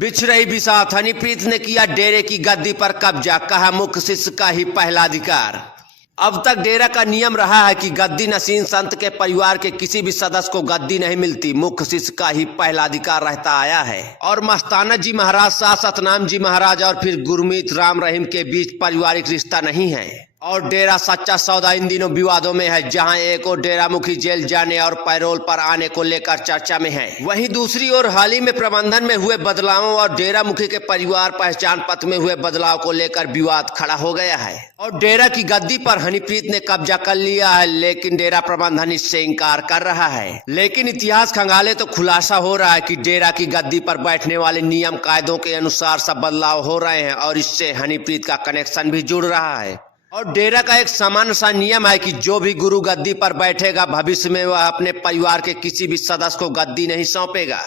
बिछ रही बिसात, हनीप्रीत ने किया डेरे की गद्दी पर कब्जा, कहा मुख्य शिष्य का ही पहला अधिकार। अब तक डेरा का नियम रहा है कि गद्दी नशीन संत के परिवार के किसी भी सदस्य को गद्दी नहीं मिलती, मुख्य शिष्य का ही पहला अधिकार रहता आया है। और मस्ताना जी महाराज, शाह सतनाम जी महाराज और फिर गुरमीत राम रहीम के बीच पारिवारिक रिश्ता नहीं है और डेरा सच्चा सौदा इन दिनों विवादों में है, जहां एक और डेरा मुखी जेल जाने और पैरोल पर आने को लेकर चर्चा में है। वहीं दूसरी ओर हाल ही में प्रबंधन में हुए बदलावों और डेरा मुखी के परिवार पहचान पत्र में हुए बदलाव को लेकर विवाद खड़ा हो गया है और डेरा की गद्दी पर हनीप्रीत ने कब्जा कर लिया है, लेकिन डेरा प्रबंधन इससे इंकार कर रहा है। लेकिन इतिहास खंगाले तो खुलासा हो रहा है कि डेरा की गद्दी पर बैठने वाले नियम कायदों के अनुसार सब बदलाव हो रहे हैं और इससे हनीप्रीत का कनेक्शन भी जुड़ रहा है। और डेरा का एक सामान्य सा नियम है कि जो भी गुरु गद्दी पर बैठेगा भविष्य में वह अपने परिवार के किसी भी सदस्य को गद्दी नहीं सौंपेगा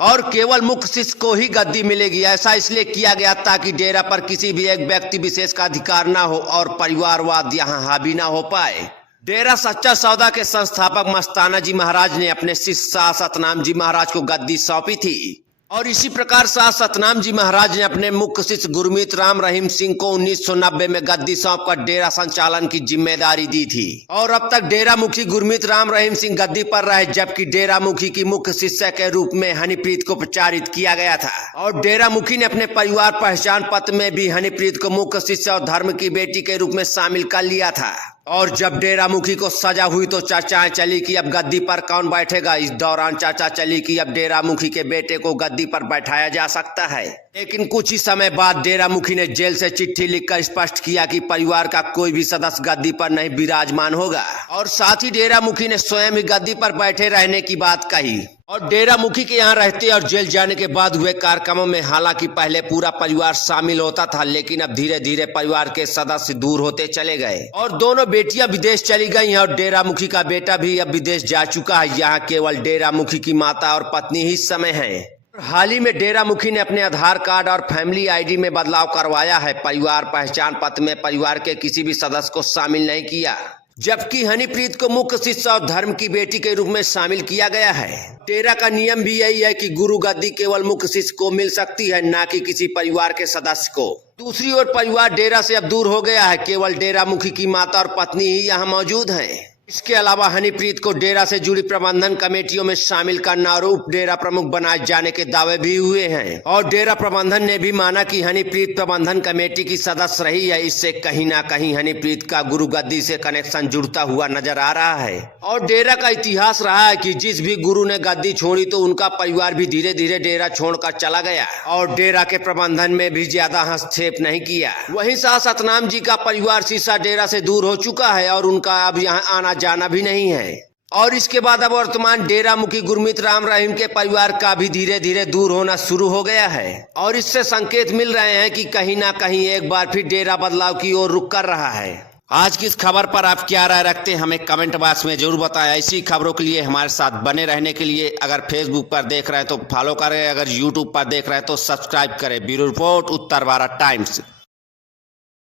और केवल मुख्य शिष्य को ही गद्दी मिलेगी। ऐसा इसलिए किया गया ताकि डेरा पर किसी भी एक व्यक्ति विशेष का अधिकार न हो और परिवारवाद यहाँ हावी न हो पाए। डेरा सच्चा सौदा के संस्थापक मस्ताना जी महाराज ने अपने शिष्य शाह सतनाम जी महाराज को गद्दी सौंपी थी और इसी प्रकार शाह सतनाम जी महाराज ने अपने मुख्य शिष्य गुरमीत राम रहीम सिंह को 1990 में गद्दी सौंपकर डेरा संचालन की जिम्मेदारी दी थी। और अब तक डेरा मुखी गुरमीत राम रहीम सिंह गद्दी पर रहे, जबकि डेरा मुखी की मुख्य शिष्य के रूप में हनीप्रीत को प्रचारित किया गया था। और डेरा मुखी ने अपने परिवार पहचान पत्र में भी हनीप्रीत को मुख्य शिष्य और धर्म की बेटी के रूप में शामिल कर लिया था। और जब डेरा मुखी को सजा हुई तो चर्चाएं चली कि अब गद्दी पर कौन बैठेगा। इस दौरान चर्चा चली कि अब डेरा मुखी के बेटे को गद्दी पर बैठाया जा सकता है, लेकिन कुछ ही समय बाद डेरा मुखी ने जेल से चिट्ठी लिखकर स्पष्ट किया कि परिवार का कोई भी सदस्य गद्दी पर नहीं विराजमान होगा और साथ ही डेरा मुखी ने स्वयं ही गद्दी पर बैठे रहने की बात कही। और डेरा मुखी के यहाँ रहते और जेल जाने के बाद हुए कार्यक्रमों में हालांकि पहले पूरा परिवार शामिल होता था, लेकिन अब धीरे धीरे परिवार के सदस्य दूर होते चले गए और दोनों बेटियां विदेश चली गई हैं और डेरा मुखी का बेटा भी अब विदेश जा चुका है। यहाँ केवल डेरा मुखी की माता और पत्नी ही इस समय है। हाल ही में डेरा मुखी ने अपने आधार कार्ड और फैमिली आईडी में बदलाव करवाया है। परिवार पहचान पत्र में परिवार के किसी भी सदस्य को शामिल नहीं किया, जबकि हनीप्रीत को मुख्य शिष्य और धर्म की बेटी के रूप में शामिल किया गया है। डेरा का नियम भी यही है कि गुरु गद्दी केवल मुख्य शिष्य को मिल सकती है, न कि किसी परिवार के सदस्य को। दूसरी ओर परिवार डेरा से अब दूर हो गया है, केवल डेरा मुखी की माता और पत्नी ही यहाँ मौजूद हैं। इसके अलावा हनीप्रीत को डेरा से जुड़ी प्रबंधन कमेटियों में शामिल करना और उप डेरा प्रमुख बनाए जाने के दावे भी हुए हैं और डेरा प्रबंधन ने भी माना कि हनीप्रीत प्रबंधन कमेटी की सदस्य रही है। इससे कहीं ना कहीं हनीप्रीत का गुरु गद्दी से कनेक्शन जुड़ता हुआ नजर आ रहा है। और डेरा का इतिहास रहा है कि जिस भी गुरु ने गद्दी छोड़ी तो उनका परिवार भी धीरे धीरे डेरा छोड़कर चला गया और डेरा के प्रबंधन में भी ज्यादा हस्तक्षेप नहीं किया। वहीं शाह सतनाम जी का परिवार शीशा डेरा से दूर हो चुका है और उनका अब यहाँ आना जाना भी नहीं है। और इसके बाद अब वर्तमान डेरा मुखी गुरमीत राम रहीम के परिवार का भी धीरे धीरे दूर होना शुरू हो गया है और इससे संकेत मिल रहे हैं कि कहीं ना कहीं एक बार फिर डेरा बदलाव की ओर रुख कर रहा है। आज की इस खबर पर आप क्या राय रखते हैं, हमें कमेंट बॉक्स में जरूर बताएं। ऐसी खबरों के लिए हमारे साथ बने रहने के लिए अगर फेसबुक पर देख रहे हैं तो फॉलो करें, अगर यूट्यूब पर देख रहे हैं तो सब्सक्राइब करें। ब्यूरो रिपोर्ट, उत्तर भारत टाइम्स।